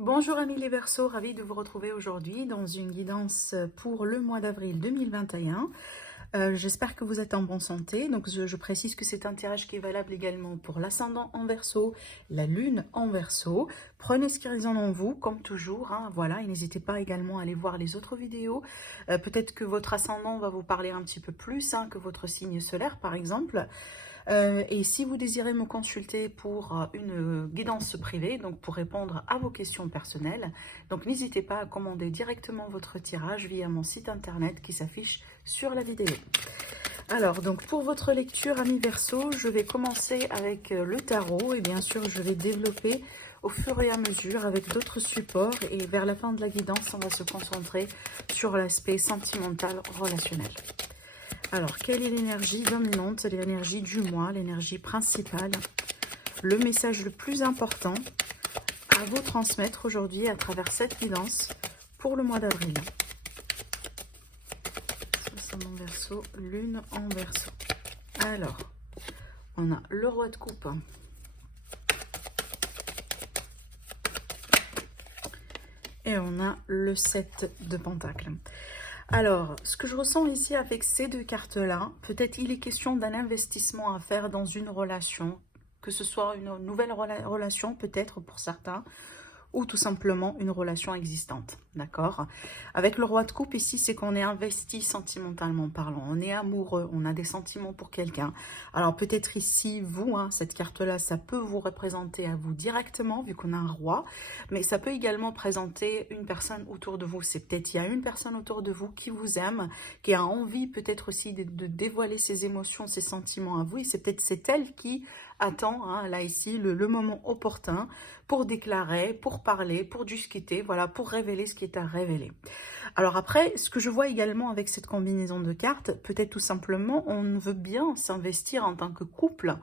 Bonjour amis les Verseaux, ravi de vous retrouver aujourd'hui dans une guidance pour le mois d'avril 2021. J'espère que vous êtes en bonne santé. Donc je précise que c'est un tirage qui est valable également pour l'ascendant en Verseau, la lune en Verseau. Prenez ce qui résonne en vous, comme toujours. Voilà, et n'hésitez pas également à aller voir les autres vidéos. Peut-être que votre ascendant va vous parler un petit peu plus que votre signe solaire, par exemple. Et si vous désirez me consulter pour une guidance privée, donc pour répondre à vos questions personnelles, donc n'hésitez pas à commander directement votre tirage via mon site internet qui s'affiche sur la vidéo. Alors, donc pour votre lecture, amis Verseau, je vais commencer avec le tarot et bien sûr, je vais développer au fur et à mesure avec d'autres supports et vers la fin de la guidance, on va se concentrer sur l'aspect sentimental relationnel. Alors, quelle est l'énergie dominante, l'énergie du mois, l'énergie principale, le message le plus important à vous transmettre aujourd'hui à travers cette guidance pour le mois d'avril. Soleil en Verseau, lune en Verseau. Alors, on a le roi de coupe. Et on a le 7 de pentacle. Alors, ce que je ressens ici avec ces deux cartes-là, peut-être il est question d'un investissement à faire dans une relation, que ce soit une nouvelle relation peut-être pour certains, ou tout simplement une relation existante, d'accord? Avec le roi de coupe ici, c'est qu'on est investi sentimentalement parlant, on est amoureux, on a des sentiments pour quelqu'un. Alors peut-être ici, vous, cette carte-là, ça peut vous représenter à vous directement, vu qu'on a un roi, mais ça peut également présenter une personne autour de vous. C'est peut-être, il y a une personne autour de vous qui vous aime, qui a envie peut-être aussi de dévoiler ses émotions, ses sentiments à vous, et c'est elle qui attend, là ici, le moment opportun pour déclarer, pour parler, pour discuter, voilà, pour révéler ce qui est à révéler. Alors après, ce que je vois également avec cette combinaison de cartes, peut-être tout simplement, on veut bien s'investir en tant que couple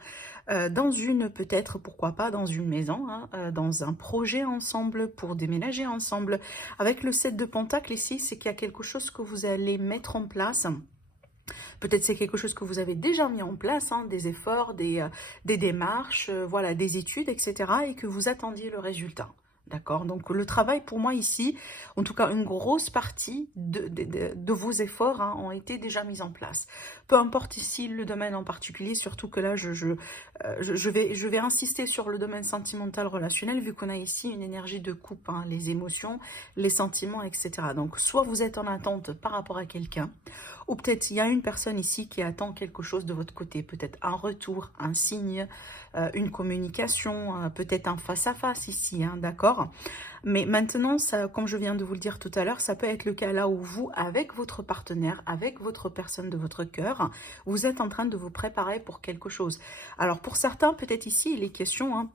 dans une, peut-être, pourquoi pas, dans une maison, dans un projet ensemble, pour déménager ensemble. Avec le 7 de Pentacle ici, c'est qu'il y a quelque chose que vous allez mettre en place. Peut-être c'est quelque chose que vous avez déjà mis en place, des efforts, des démarches, voilà, des études, etc. et que vous attendiez le résultat. D'accord? Donc le travail pour moi ici, en tout cas une grosse partie de vos efforts ont été déjà mis en place. Peu importe ici le domaine en particulier, surtout que là je vais insister sur le domaine sentimental relationnel vu qu'on a ici une énergie de couple, les émotions, les sentiments, etc. Donc soit vous êtes en attente par rapport à quelqu'un, ou peut-être il y a une personne ici qui attend quelque chose de votre côté, peut-être un retour, un signe, une communication, peut-être un face-à-face ici, d'accord? Mais maintenant, ça, comme je viens de vous le dire tout à l'heure, ça peut être le cas là où vous, avec votre partenaire, avec votre personne de votre cœur, vous êtes en train de vous préparer pour quelque chose. Alors pour certains, peut-être ici, il est question,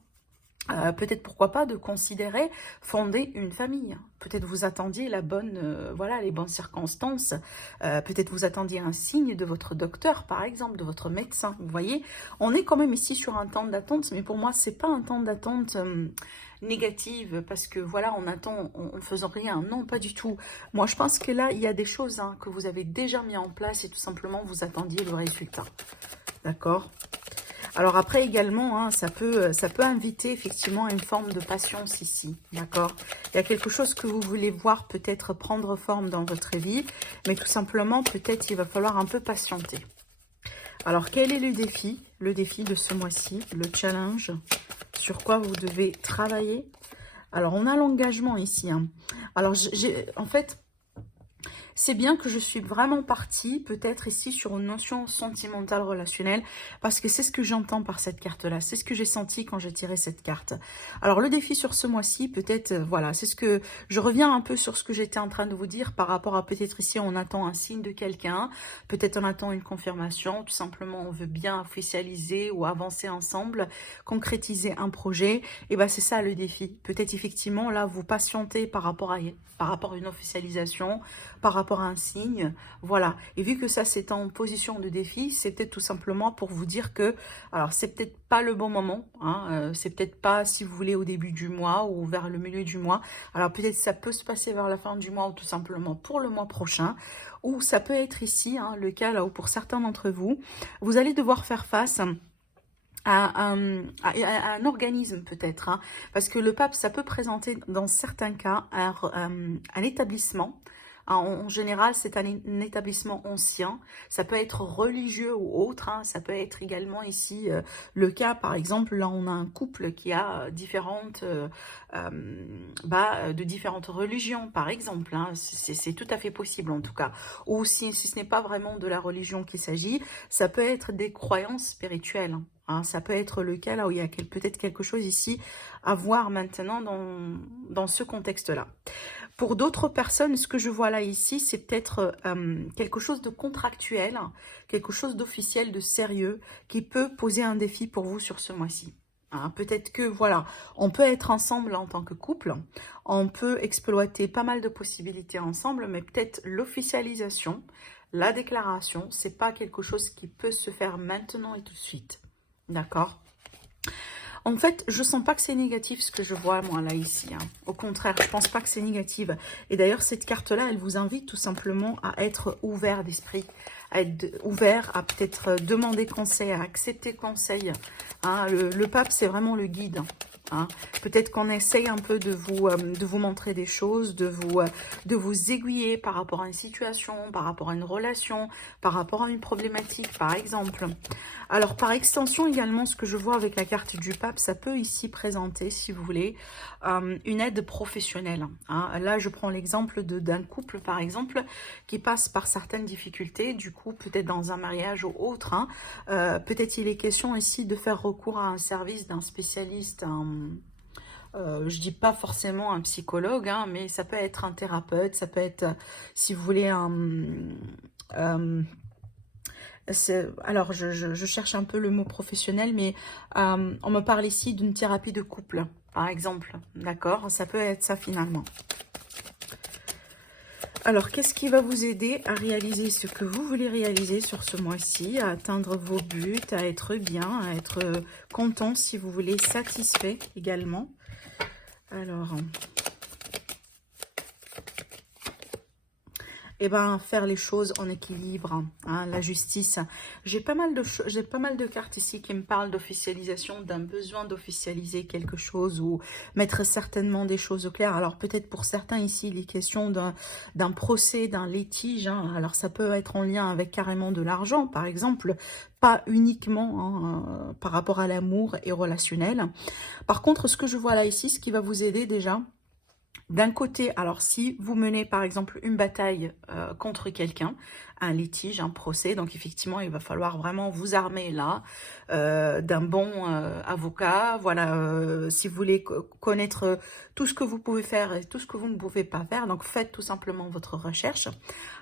peut-être pourquoi pas de considérer fonder une famille. Peut-être vous attendiez la bonne, voilà, les bonnes circonstances. Peut-être vous attendiez un signe de votre docteur, par exemple, de votre médecin. Vous voyez, on est quand même ici sur un temps d'attente, mais pour moi, c'est pas un temps d'attente négative parce que voilà, on attend en faisant rien. Non, pas du tout. Moi, je pense que là, il y a des choses que vous avez déjà mis en place et tout simplement vous attendiez le résultat. D'accord? Alors après également, ça peut inviter effectivement à une forme de patience ici, d'accord? Il y a quelque chose que vous voulez voir peut-être prendre forme dans votre vie, mais tout simplement peut-être il va falloir un peu patienter. Alors quel est le défi? Le défi de ce mois-ci, le challenge, sur quoi vous devez travailler? Alors on a l'engagement ici. Alors en fait, c'est bien que je suis vraiment partie, peut-être ici, sur une notion sentimentale relationnelle, parce que c'est ce que j'entends par cette carte-là. C'est ce que j'ai senti quand j'ai tiré cette carte. Alors, le défi sur ce mois-ci, peut-être, voilà, c'est ce que... Je reviens un peu sur ce que j'étais en train de vous dire par rapport à peut-être ici, on attend un signe de quelqu'un, peut-être on attend une confirmation, tout simplement, on veut bien officialiser ou avancer ensemble, concrétiser un projet, et ben c'est ça le défi. Peut-être, effectivement, là, vous patientez par rapport à une officialisation, par rapport à un signe, voilà. Et vu que ça, c'est en position de défi, c'est peut-être tout simplement pour vous dire que, alors, c'est peut-être pas le bon moment, c'est peut-être pas, si vous voulez, au début du mois ou vers le milieu du mois. Alors, peut-être ça peut se passer vers la fin du mois ou tout simplement pour le mois prochain. Ou ça peut être ici, le cas là où pour certains d'entre vous, vous allez devoir faire face à un organisme peut-être, hein, parce que le pape, ça peut présenter dans certains cas un établissement. En général, c'est un établissement ancien. Ça peut être religieux ou autre, hein. Ça peut être également ici le cas, par exemple, là on a un couple qui a de différentes religions, par exemple, hein. C'est tout à fait possible en tout cas. Ou si ce n'est pas vraiment de la religion qu'il s'agit, ça peut être des croyances spirituelles, hein. Ça peut être le cas là où il y a peut-être quelque chose ici à voir maintenant dans ce contexte-là. Pour d'autres personnes, ce que je vois là ici, c'est peut-être quelque chose de contractuel, quelque chose d'officiel, de sérieux, qui peut poser un défi pour vous sur ce mois-ci. Hein, peut-être que, voilà, on peut être ensemble en tant que couple, on peut exploiter pas mal de possibilités ensemble, mais peut-être l'officialisation, la déclaration, c'est pas quelque chose qui peut se faire maintenant et tout de suite. D'accord ? En fait, je sens pas que c'est négatif ce que je vois moi là ici, hein. Au contraire, je pense pas que c'est négatif. Et d'ailleurs, cette carte-là, elle vous invite tout simplement à être ouvert d'esprit, à être ouvert, à peut-être demander conseil, à accepter conseil, hein. Le pape, c'est vraiment le guide, hein. Peut-être qu'on essaye un peu de vous montrer des choses, de vous aiguiller par rapport à une situation, par rapport à une relation, par rapport à une problématique, par exemple. Alors, par extension également, ce que je vois avec la carte du pape, ça peut ici présenter, si vous voulez, une aide professionnelle, hein. Là, je prends l'exemple d'un couple, par exemple, qui passe par certaines difficultés, du coup, peut-être dans un mariage ou autre, hein. Peut-être il est question ici de faire recours à un service d'un spécialiste, je dis pas forcément un psychologue, hein, mais ça peut être un thérapeute, ça peut être, si vous voulez, alors, je cherche un peu le mot professionnel, mais on me parle ici d'une thérapie de couple, par exemple. D'accord? Ça peut être ça finalement. Alors, qu'est-ce qui va vous aider à réaliser ce que vous voulez réaliser sur ce mois-ci, à atteindre vos buts, à être bien, à être content si vous voulez, satisfait également? Alors... eh ben, faire les choses en équilibre, hein, la justice. J'ai pas mal de cartes ici qui me parlent d'officialisation, d'un besoin d'officialiser quelque chose ou mettre certainement des choses au clair. Alors peut-être pour certains ici, il est question d'un procès, d'un litige, hein. Alors ça peut être en lien avec carrément de l'argent, par exemple, pas uniquement, hein, par rapport à l'amour et relationnel. Par contre, ce que je vois là ici, ce qui va vous aider déjà, d'un côté, alors si vous menez par exemple une bataille contre quelqu'un, un litige, un procès, donc effectivement il va falloir vraiment vous armer là d'un bon avocat, voilà, si vous voulez connaître tout ce que vous pouvez faire et tout ce que vous ne pouvez pas faire, donc faites tout simplement votre recherche.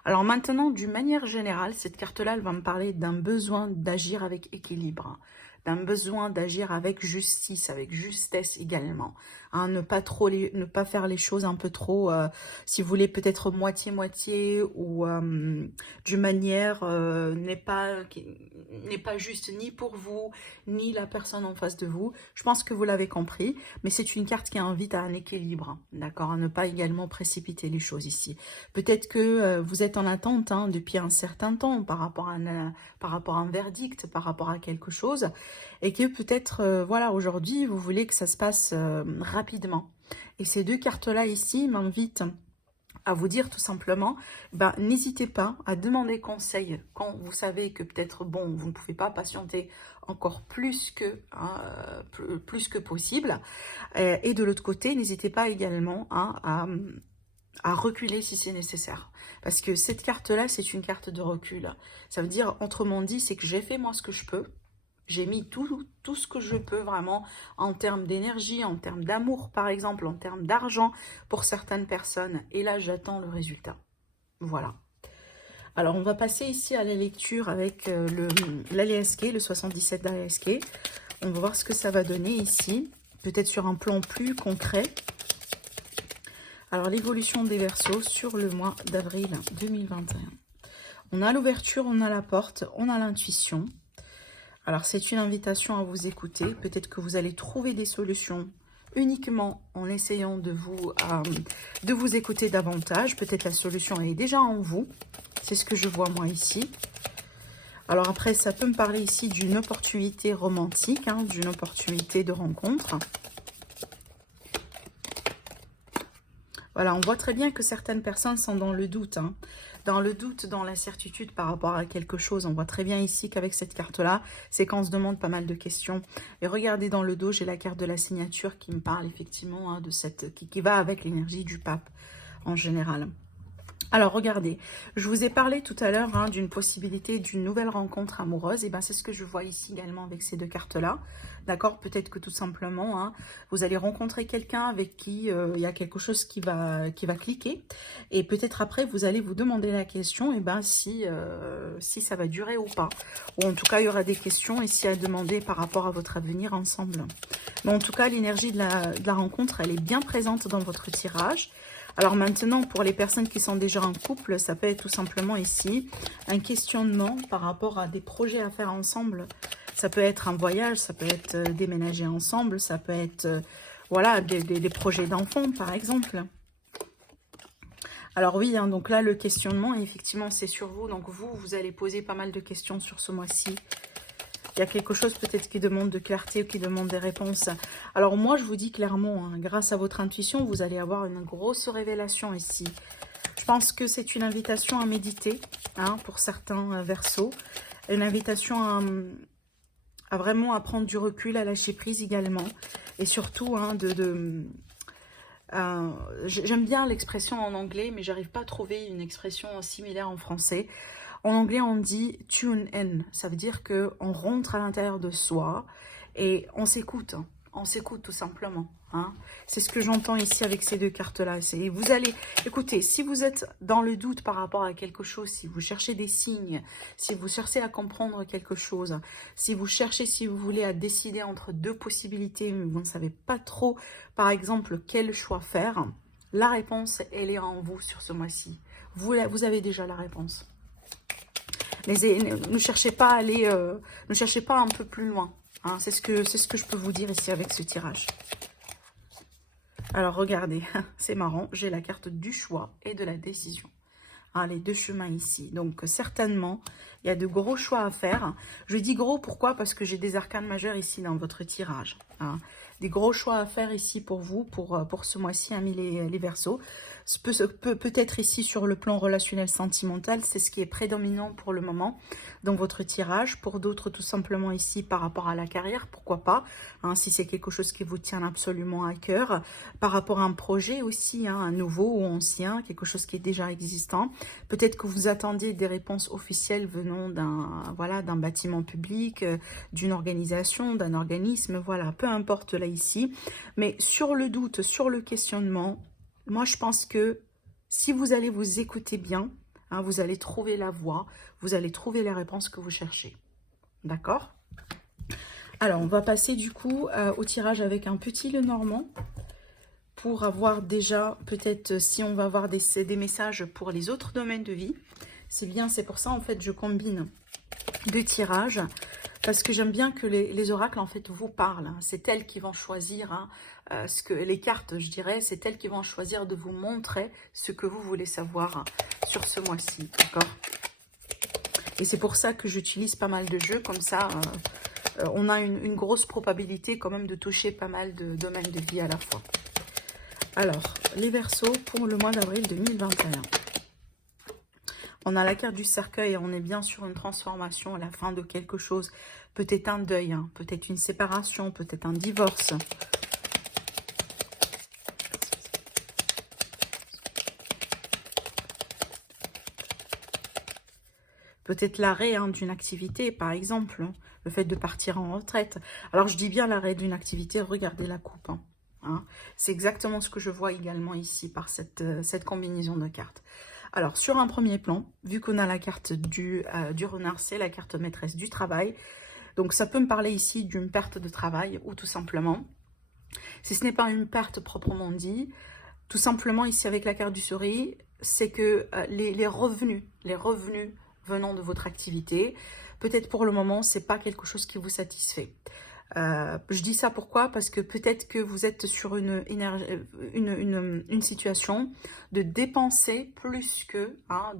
Alors maintenant, d'une manière générale, cette carte-là, elle va me parler d'un besoin d'agir avec équilibre, d'un besoin d'agir avec justice, avec justesse également, hein, ne pas faire les choses un peu trop, si vous voulez, peut-être moitié-moitié ou d'une manière n'est pas juste ni pour vous, ni la personne en face de vous. Je pense que vous l'avez compris, mais c'est une carte qui invite à un équilibre, d'accord, à ne pas également précipiter les choses ici. Peut-être que vous êtes en attente, hein, depuis un certain temps par rapport à un verdict, par rapport à quelque chose, et que peut-être, voilà, aujourd'hui, vous voulez que ça se passe rapidement. Et ces deux cartes-là ici m'invitent à vous dire tout simplement, ben, n'hésitez pas à demander conseil quand vous savez que peut-être, bon, vous ne pouvez pas patienter encore plus que possible. Et de l'autre côté, n'hésitez pas également, hein, à reculer si c'est nécessaire. Parce que cette carte-là, c'est une carte de recul. Ça veut dire, autrement dit, c'est que j'ai fait moi ce que je peux. J'ai mis tout ce que je peux vraiment en termes d'énergie, en termes d'amour par exemple, en termes d'argent pour certaines personnes. Et là, j'attends le résultat. Voilà. Alors, on va passer ici à la lecture avec l'ALSK, le 77 d'ALSK. On va voir ce que ça va donner ici. Peut-être sur un plan plus concret. Alors, l'évolution des Verseaux sur le mois d'avril 2021. On a l'ouverture, on a la porte, on a l'intuition. Alors, c'est une invitation à vous écouter. Peut-être que vous allez trouver des solutions uniquement en essayant de vous écouter davantage. Peut-être la solution est déjà en vous. C'est ce que je vois moi ici. Alors après, ça peut me parler ici d'une opportunité romantique, hein, d'une opportunité de rencontre. Voilà, on voit très bien que certaines personnes sont dans le doute, hein. Dans le doute, dans l'incertitude par rapport à quelque chose. On voit très bien ici qu'avec cette carte-là, c'est qu'on se demande pas mal de questions. Et regardez dans le dos, j'ai la carte de la signature qui me parle effectivement hein, de cette qui va avec l'énergie du pape en général. Alors, regardez, je vous ai parlé tout à l'heure hein, d'une possibilité d'une nouvelle rencontre amoureuse. Et bien, c'est ce que je vois ici également avec ces deux cartes-là. D'accord? Peut-être que tout simplement, hein, vous allez rencontrer quelqu'un avec qui il y a quelque chose qui va cliquer. Et peut-être après, vous allez vous demander la question, et ben, si ça va durer ou pas. Ou en tout cas, il y aura des questions ici à demander par rapport à votre avenir ensemble. Mais en tout cas, l'énergie de la rencontre, elle est bien présente dans votre tirage. Alors maintenant, pour les personnes qui sont déjà en couple, ça peut être tout simplement ici un questionnement par rapport à des projets à faire ensemble. Ça peut être un voyage, ça peut être déménager ensemble, ça peut être voilà, des projets d'enfants par exemple. Alors oui, hein, donc là le questionnement, effectivement c'est sur vous. Donc vous allez poser pas mal de questions sur ce mois-ci. Il y a quelque chose peut-être qui demande de clarté ou qui demande des réponses. Alors moi, je vous dis clairement, hein, grâce à votre intuition, vous allez avoir une grosse révélation ici. Je pense que c'est une invitation à méditer hein, pour certains Verseaux. Une invitation à vraiment à prendre du recul, à lâcher prise également. Et surtout, hein, j'aime bien l'expression en anglais, mais j'arrive pas à trouver une expression similaire en français. En anglais, on dit « tune in ». Ça veut dire qu'on rentre à l'intérieur de soi et on s'écoute. Hein. On s'écoute tout simplement. Hein. C'est ce que j'entends ici avec ces deux cartes-là. Vous allez, écoutez, si vous êtes dans le doute par rapport à quelque chose, si vous cherchez des signes, si vous cherchez à comprendre quelque chose, si vous cherchez, si vous voulez, à décider entre deux possibilités, mais vous ne savez pas trop, par exemple, quel choix faire, la réponse, elle est en vous sur ce mois-ci. Vous avez déjà la réponse. Mais ne cherchez pas à aller, ne cherchez pas un peu plus loin. Hein, c'est ce que je peux vous dire ici avec ce tirage. Alors regardez, c'est marrant, j'ai la carte du choix et de la décision. Hein, les deux chemins ici. Donc certainement, il y a de gros choix à faire. Je dis gros, pourquoi? Parce que j'ai des arcanes majeures ici dans votre tirage. Hein. Des gros choix à faire ici pour vous, pour ce mois-ci, hein, les Verseaux. Peut-être ici sur le plan relationnel sentimental, c'est ce qui est prédominant pour le moment dans votre tirage. Pour d'autres, tout simplement ici par rapport à la carrière, pourquoi pas, hein, si c'est quelque chose qui vous tient absolument à cœur. Par rapport à un projet aussi, hein, un nouveau ou ancien, quelque chose qui est déjà existant. Peut-être que vous attendiez des réponses officielles venant d'un bâtiment public, d'une organisation, d'un organisme, voilà, peu importe là ici. Mais sur le doute, sur le questionnement, moi je pense que si vous allez vous écouter bien, hein, vous allez trouver la voie, vous allez trouver les réponses que vous cherchez. D'accord? Alors on va passer du coup au tirage avec un petit Lenormand. Pour avoir déjà, peut-être si on va avoir des messages pour les autres domaines de vie. C'est bien, c'est pour ça en fait je combine deux tirages. Parce que j'aime bien que les oracles en fait vous parlent. Hein. C'est elles qui vont choisir, hein, les cartes je dirais, c'est elles qui vont choisir de vous montrer ce que vous voulez savoir hein, sur ce mois-ci. D'accord? Et c'est pour ça que j'utilise pas mal de jeux, comme ça on a une grosse probabilité quand même de toucher pas mal de domaines de vie à la fois. Alors, les Verseaux pour le mois d'avril 2021. On a la carte du cercueil et on est bien sur une transformation à la fin de quelque chose. Peut-être un deuil, hein, peut-être une séparation, peut-être un divorce. Peut-être l'arrêt hein, d'une activité, par exemple. Le fait de partir en retraite. Alors, je dis bien l'arrêt d'une activité, regardez la coupe. Hein. Hein. C'est exactement ce que je vois également ici par cette combinaison de cartes. Alors, sur un premier plan, vu qu'on a la carte du renard, c'est la carte maîtresse du travail. Donc, ça peut me parler ici d'une perte de travail ou tout simplement, si ce n'est pas une perte proprement dit, tout simplement ici avec la carte du soleil, c'est que les revenus venant de votre activité, peut-être pour le moment, c'est pas quelque chose qui vous satisfait. Je dis ça pourquoi? Parce que peut-être que vous êtes sur une situation de dépenser plus que hein,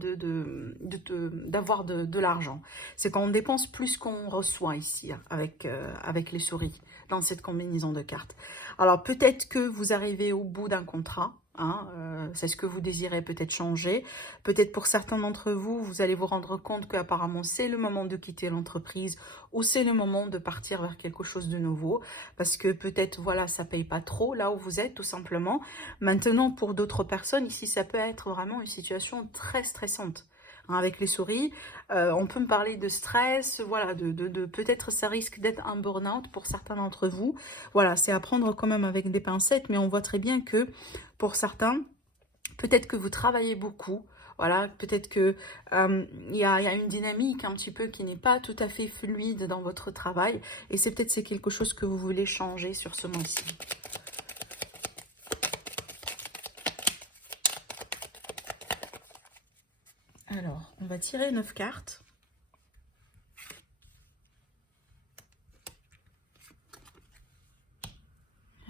d'avoir de l'argent. C'est quand on dépense plus qu'on reçoit ici hein, avec les souris dans cette combinaison de cartes. Alors peut-être que vous arrivez au bout d'un contrat. Hein, c'est ce que vous désirez peut-être changer. Peut-être pour certains d'entre vous, vous allez vous rendre compte qu'apparemment c'est le moment de quitter l'entreprise ou c'est le moment de partir vers quelque chose de nouveau parce que peut-être voilà ça paye pas trop là où vous êtes tout simplement. Maintenant pour d'autres personnes ici ça peut être vraiment une situation très stressante. Hein, avec les souris, on peut me parler de stress, voilà, peut-être ça risque d'être un burn-out pour certains d'entre vous. Voilà, c'est à prendre quand même avec des pincettes, mais on voit très bien que pour certains, peut-être que vous travaillez beaucoup, voilà, peut-être que y a une dynamique un petit peu qui n'est pas tout à fait fluide dans votre travail, et c'est peut-être c'est quelque chose que vous voulez changer sur ce mois-ci. Alors, on va tirer 9 cartes.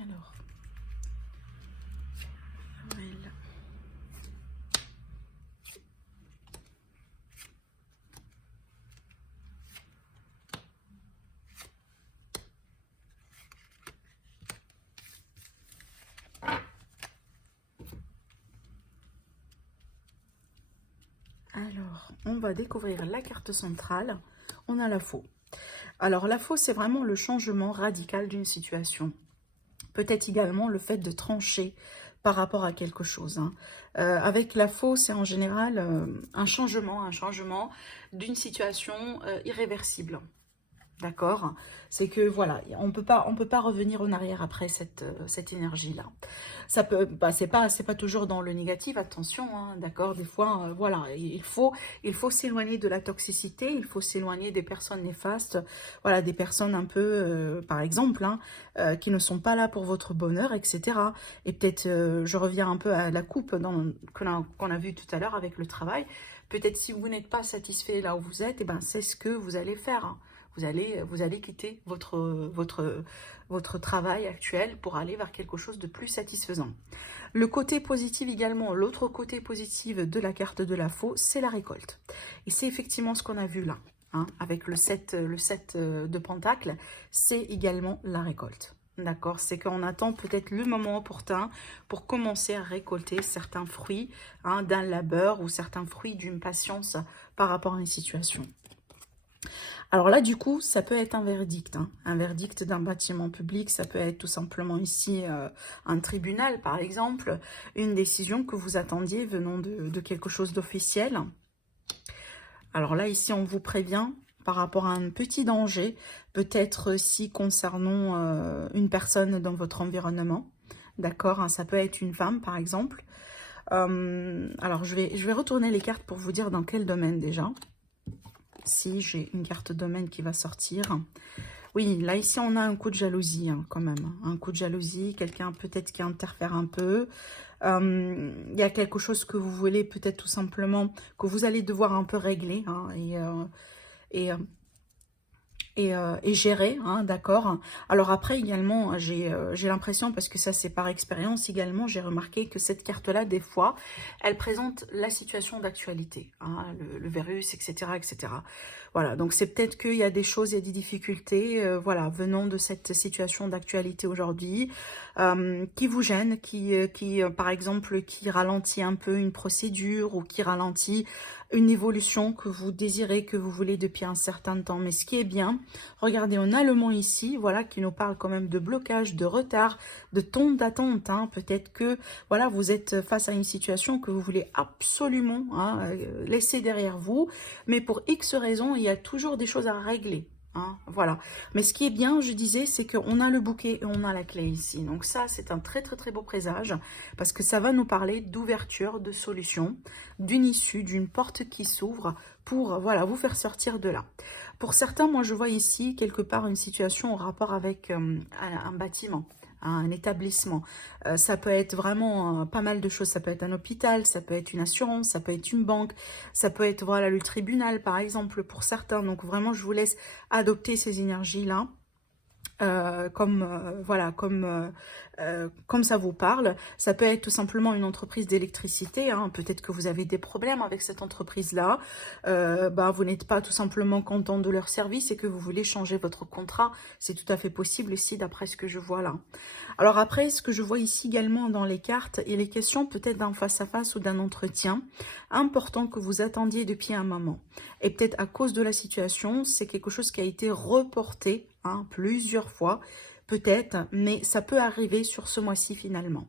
Alors, voilà. Alors, on va découvrir la carte centrale. On a la faux. Alors, la faux, c'est vraiment le changement radical d'une situation. Peut-être également le fait de trancher par rapport à quelque chose. Hein. Avec la faux, c'est en général un changement d'une situation irréversible. D'accord? C'est que voilà, on peut pas revenir en arrière après cette énergie-là. Ça peut, bah, c'est pas toujours dans le négatif, attention, hein, d'accord? Des fois, voilà, il faut s'éloigner de la toxicité, il faut s'éloigner des personnes néfastes, voilà, des personnes un peu, par exemple, hein, qui ne sont pas là pour votre bonheur, etc. Et peut-être, je reviens un peu à la coupe qu'on a vu tout à l'heure avec le travail. Peut-être si vous n'êtes pas satisfait là où vous êtes, et ben c'est ce que vous allez faire. Hein. Vous allez quitter votre travail actuel pour aller vers quelque chose de plus satisfaisant. Le côté positif également, l'autre côté positif de la carte de la faux, c'est la récolte. Et c'est effectivement ce qu'on a vu là, hein, avec le 7 de Pentacle, c'est également la récolte. D'accord, c'est qu'on attend peut-être le moment opportun pour commencer à récolter certains fruits hein, d'un labeur ou certains fruits d'une patience par rapport à une situation. Alors là, du coup, ça peut être un verdict. Hein. Un verdict d'un bâtiment public, ça peut être tout simplement ici un tribunal, par exemple. Une décision que vous attendiez venant de quelque chose d'officiel. Alors là, ici, on vous prévient par rapport à un petit danger, peut-être si concernant une personne dans votre environnement. D'accord, hein, ça peut être une femme, par exemple. Alors, je vais retourner les cartes pour vous dire dans quel domaine déjà. Si j'ai une carte domaine qui va sortir. Oui, là, ici, on a un coup de jalousie, hein, quand même. Un coup de jalousie, quelqu'un peut-être qui interfère un peu. Il y a quelque chose que vous voulez peut-être tout simplement, que vous allez devoir un peu régler. Hein, et gérer, hein, d'accord. Alors après également, j'ai l'impression, parce que ça c'est par expérience également, j'ai remarqué que cette carte-là, des fois, elle présente la situation d'actualité, hein, le virus, etc., etc. Voilà, donc c'est peut-être qu'il y a des choses, il y a des difficultés, voilà, venant de cette situation d'actualité aujourd'hui, qui vous gêne, par exemple, qui ralentit un peu une procédure ou qui ralentit une évolution que vous désirez, que vous voulez depuis un certain temps. Mais ce qui est bien, regardez, on a le mot ici, voilà, qui nous parle quand même de blocage, de retard, de temps d'attente. Hein. Peut-être que, voilà, vous êtes face à une situation que vous voulez absolument hein, laisser derrière vous, mais pour X raisons, il y a toujours des choses à régler. Hein, voilà. Mais ce qui est bien, je disais, c'est qu'on a le bouquet et on a la clé ici. Donc ça, c'est un très très très beau présage parce que ça va nous parler d'ouverture, de solution, d'une issue, d'une porte qui s'ouvre pour voilà vous faire sortir de là. Pour certains, moi je vois ici quelque part une situation en rapport avec un bâtiment. Un établissement. Ça peut être vraiment pas mal de choses. Ça peut être un hôpital, ça peut être une assurance, ça peut être une banque, ça peut être voilà le tribunal par exemple pour certains. Donc vraiment, je vous laisse adopter ces énergies-là. voilà, comme ça vous parle. Ça peut être tout simplement une entreprise d'électricité, hein. Peut-être que vous avez des problèmes avec cette entreprise-là. Vous n'êtes pas tout simplement content de leur service et que vous voulez changer votre contrat. C'est tout à fait possible ici, d'après ce que je vois là. Alors après, ce que je vois ici également dans les cartes, il est question peut-être d'un face-à-face ou d'un entretien important que vous attendiez depuis un moment. Et peut-être à cause de la situation, c'est quelque chose qui a été reporté, hein, plusieurs fois, peut-être, mais ça peut arriver sur ce mois-ci finalement.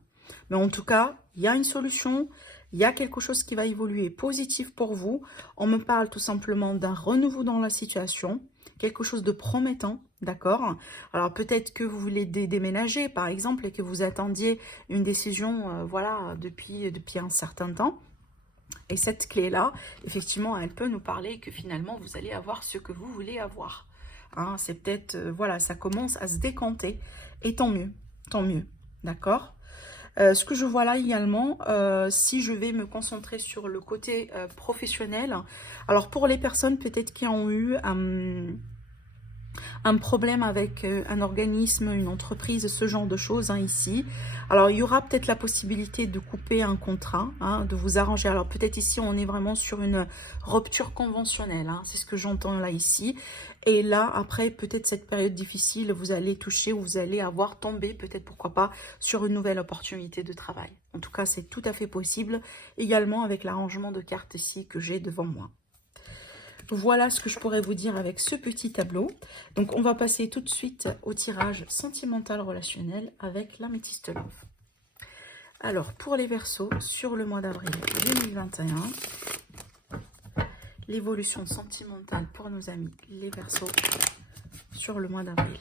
Mais en tout cas, il y a une solution, il y a quelque chose qui va évoluer positif pour vous. On me parle tout simplement d'un renouveau dans la situation, quelque chose de promettant, d'accord? Alors peut-être que vous voulez déménager par exemple et que vous attendiez une décision voilà, depuis un certain temps. Et cette clé-là, effectivement, elle peut nous parler que finalement, vous allez avoir ce que vous voulez avoir. Hein, c'est peut-être, voilà, ça commence à se décanter. Et tant mieux, d'accord. Ce que je vois là également, si je vais me concentrer sur le côté professionnel, alors pour les personnes peut-être qui ont eu un problème avec un organisme, une entreprise, ce genre de choses, hein, ici. Alors, il y aura peut-être la possibilité de couper un contrat, hein, de vous arranger. Alors, peut-être ici, on est vraiment sur une rupture conventionnelle, hein, c'est ce que j'entends là, ici. Et là, après, peut-être cette période difficile, vous allez toucher ou vous allez avoir tombé, peut-être, pourquoi pas, sur une nouvelle opportunité de travail. En tout cas, c'est tout à fait possible, également avec l'arrangement de cartes ici que j'ai devant moi. Voilà ce que je pourrais vous dire avec ce petit tableau. Donc, on va passer tout de suite au tirage sentimental relationnel avec l'améthyste love. Alors, pour les Verseaux, sur le mois d'avril 2021, l'évolution sentimentale pour nos amis, les Verseaux, sur le mois d'avril.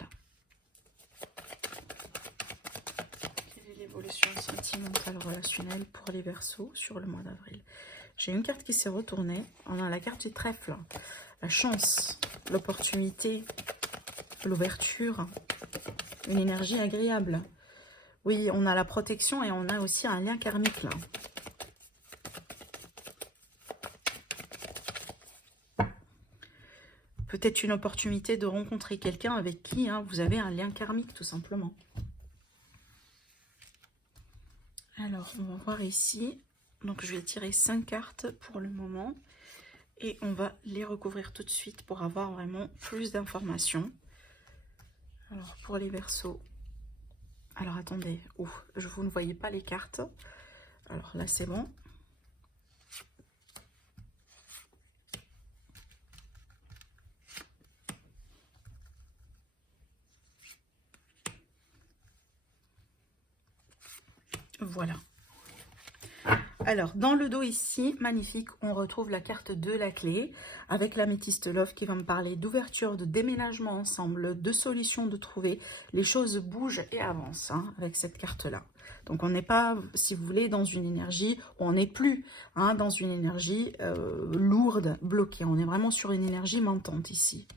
Quelle est l'évolution sentimentale relationnelle pour les Verseaux sur le mois d'avril? J'ai une carte qui s'est retournée. On a la carte du trèfle, la chance, l'opportunité, l'ouverture, une énergie agréable. Oui, on a la protection et on a aussi un lien karmique là. Peut-être une opportunité de rencontrer quelqu'un avec qui vous avez un lien karmique tout simplement. Alors, on va voir ici. Donc, je vais tirer 5 cartes pour le moment. Et on va les recouvrir tout de suite pour avoir vraiment plus d'informations. Alors, pour les Verseaux. Alors, attendez. Vous ne voyez pas les cartes. Alors, là, c'est bon. Voilà. Alors, dans le dos ici, magnifique, on retrouve la carte de la clé avec l'améthyste love qui va me parler d'ouverture, de déménagement ensemble, de solutions de trouver. Les choses bougent et avancent avec cette carte-là. Donc, on n'est pas, si vous voulez, dans une énergie, on n'est plus dans une énergie lourde, bloquée. On est vraiment sur une énergie montante ici.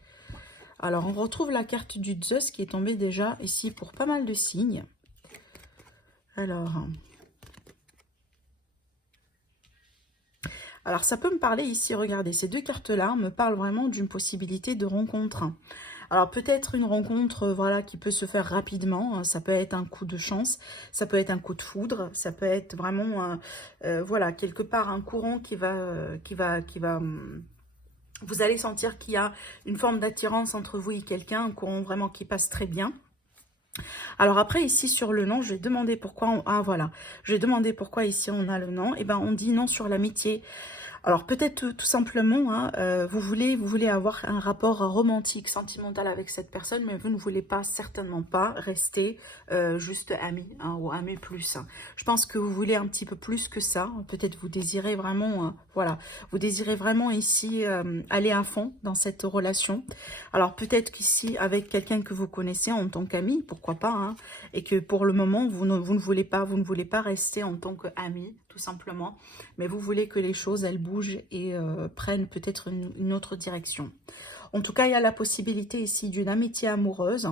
Alors, on retrouve la carte du Zeus qui est tombée déjà ici pour pas mal de signes. Alors, ça peut me parler ici, regardez, ces deux cartes-là me parlent vraiment d'une possibilité de rencontre. Alors, peut-être une rencontre, voilà, qui peut se faire rapidement. Ça peut être un coup de chance, ça peut être un coup de foudre, ça peut être vraiment, voilà, quelque part un courant qui va vous allez sentir qu'il y a une forme d'attirance entre vous et quelqu'un, un courant vraiment qui passe très bien. Alors après, ici, sur le nom, je vais demander pourquoi... Ah, voilà. Je vais demander pourquoi ici, on a le nom. Eh bien, on dit non sur l'amitié. Alors, peut-être tout simplement, vous voulez avoir un rapport romantique, sentimental avec cette personne, mais vous ne voulez pas, certainement pas, rester juste amis ou amis plus. Je pense que vous voulez un petit peu plus que ça. Peut-être vous désirez vraiment, voilà, vous désirez vraiment ici aller à fond dans cette relation. Alors, peut-être qu'ici, avec quelqu'un que vous connaissez en tant qu'ami, pourquoi pas, et que pour le moment, vous ne voulez pas rester en tant qu'ami, tout simplement, mais vous voulez que les choses, elles bougent et prennent peut-être une autre direction. En tout cas, il y a la possibilité ici d'une amitié amoureuse.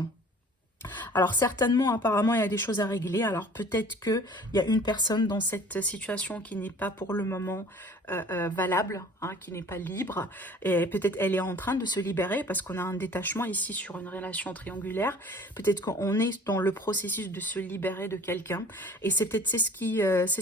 Alors certainement, apparemment, il y a des choses à régler. Alors peut-être qu'il y a une personne dans cette situation qui n'est pas pour le moment valable, hein, qui n'est pas libre. Et peut-être elle est en train de se libérer parce qu'on a un détachement ici sur une relation triangulaire. Peut-être qu'on est dans le processus de se libérer de quelqu'un. Et c'est peut-être c'est ce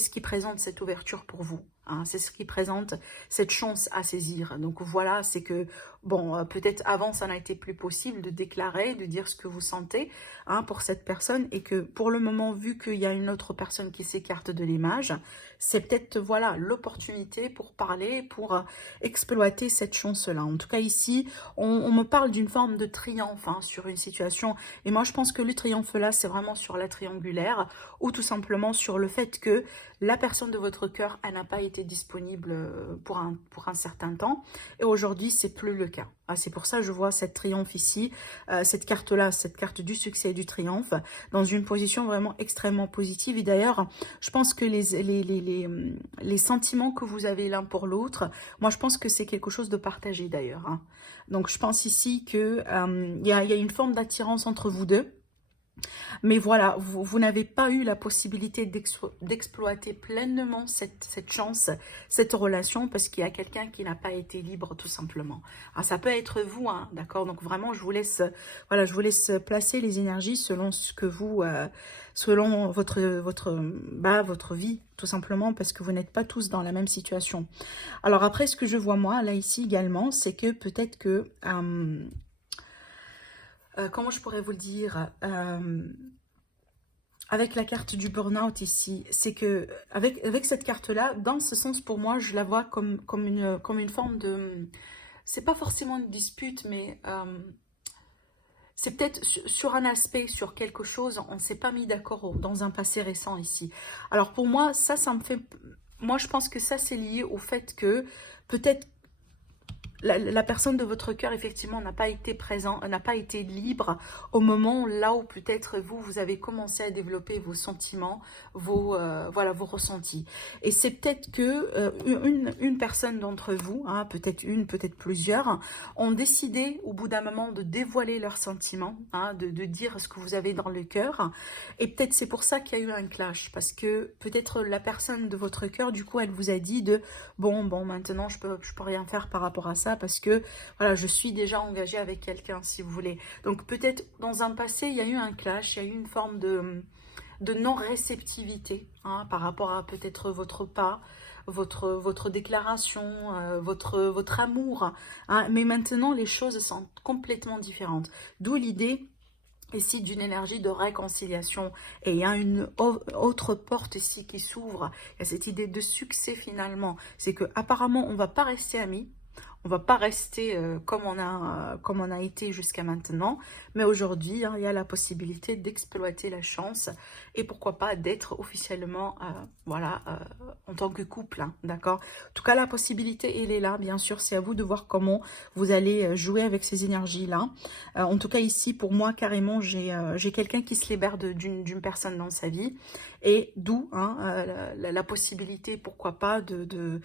qui présente cette ouverture pour vous. Hein, c'est ce qui présente cette chance à saisir. Donc voilà, c'est que, bon, peut-être avant, ça n'a été plus possible de déclarer, de dire ce que vous sentez, hein, pour cette personne. Et que pour le moment, vu qu'il y a une autre personne qui s'écarte de l'image, c'est peut-être, voilà, l'opportunité pour parler, pour exploiter cette chance-là. En tout cas, ici, on me parle d'une forme de triomphe, hein, sur une situation. Et moi, je pense que le triomphe là, c'est vraiment sur la triangulaire ou tout simplement sur le fait que la personne de votre cœur, elle n'a pas été disponible pour un certain temps. Et aujourd'hui, c'est plus le cas. Ah, c'est pour ça que je vois cette triomphe ici, cette carte-là, cette carte du succès et du triomphe, dans une position vraiment extrêmement positive. Et d'ailleurs, je pense que les sentiments que vous avez l'un pour l'autre, moi, je pense que c'est quelque chose de partagé d'ailleurs. Hein. Donc, je pense ici qu'il y a une forme d'attirance entre vous deux. Mais voilà, vous n'avez pas eu la possibilité d'exploiter pleinement cette chance, cette relation, parce qu'il y a quelqu'un qui n'a pas été libre, tout simplement. Alors, ça peut être vous, hein, d'accord? Donc vraiment, je vous laisse, voilà, je vous laisse placer les énergies selon ce que vous, selon votre vie, tout simplement, parce que vous n'êtes pas tous dans la même situation. Alors après, ce que je vois moi, là, ici également, c'est que peut-être que... comment je pourrais vous le dire, avec la carte du burn-out ici, c'est que avec cette carte-là, dans ce sens, pour moi, je la vois comme une forme de... C'est pas forcément une dispute, mais c'est peut-être sur un aspect, sur quelque chose, on ne s'est pas mis d'accord dans un passé récent ici. Alors pour moi, ça me fait... Moi, je pense que ça, c'est lié au fait que peut-être la personne de votre cœur, effectivement, n'a pas été présent, n'a pas été libre au moment là où peut-être vous avez commencé à développer vos sentiments, voilà, vos ressentis. Et c'est peut-être que une personne d'entre vous, hein, peut-être une, peut-être plusieurs, ont décidé au bout d'un moment de dévoiler leurs sentiments, hein, de dire ce que vous avez dans le cœur. Et peut-être c'est pour ça qu'il y a eu un clash, parce que peut-être la personne de votre cœur, du coup, elle vous a dit de bon, maintenant je peux rien faire par rapport à ça parce que voilà, je suis déjà engagée avec quelqu'un, si vous voulez. Donc peut-être dans un passé, il y a eu un clash, il y a eu une forme de non-réceptivité, hein, par rapport à peut-être votre pas, votre déclaration, votre amour. Hein. Mais maintenant, les choses sont complètement différentes. D'où l'idée ici d'une énergie de réconciliation. Et il y a une autre porte ici qui s'ouvre. Il y a cette idée de succès finalement. C'est que apparemment on ne va pas rester amis. On ne va pas rester comme on a été jusqu'à maintenant. Mais aujourd'hui, hein, il y a la possibilité d'exploiter la chance. Et pourquoi pas d'être officiellement, voilà, en tant que couple. Hein, d'accord? En tout cas, la possibilité, elle est là. Bien sûr, c'est à vous de voir comment vous allez jouer avec ces énergies-là. En tout cas, ici, pour moi, carrément, j'ai quelqu'un qui se libère d'une personne dans sa vie. Et d'où hein, la possibilité, pourquoi pas, de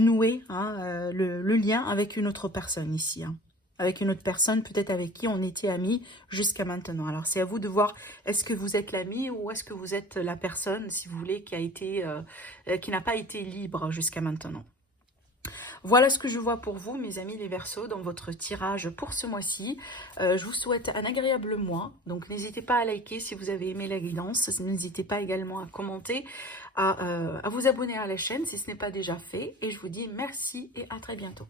nouer hein, le lien avec une autre personne ici. Hein. Avec une autre personne, peut-être avec qui on était amis jusqu'à maintenant. Alors, c'est à vous de voir, est-ce que vous êtes l'ami ou est-ce que vous êtes la personne, si vous voulez, qui n'a pas été libre jusqu'à maintenant. Voilà ce que je vois pour vous, mes amis les Verseaux, dans votre tirage pour ce mois-ci. Je vous souhaite un agréable mois. Donc, n'hésitez pas à liker si vous avez aimé la guidance. N'hésitez pas également à commenter, à vous abonner à la chaîne si ce n'est pas déjà fait. Et je vous dis merci et à très bientôt.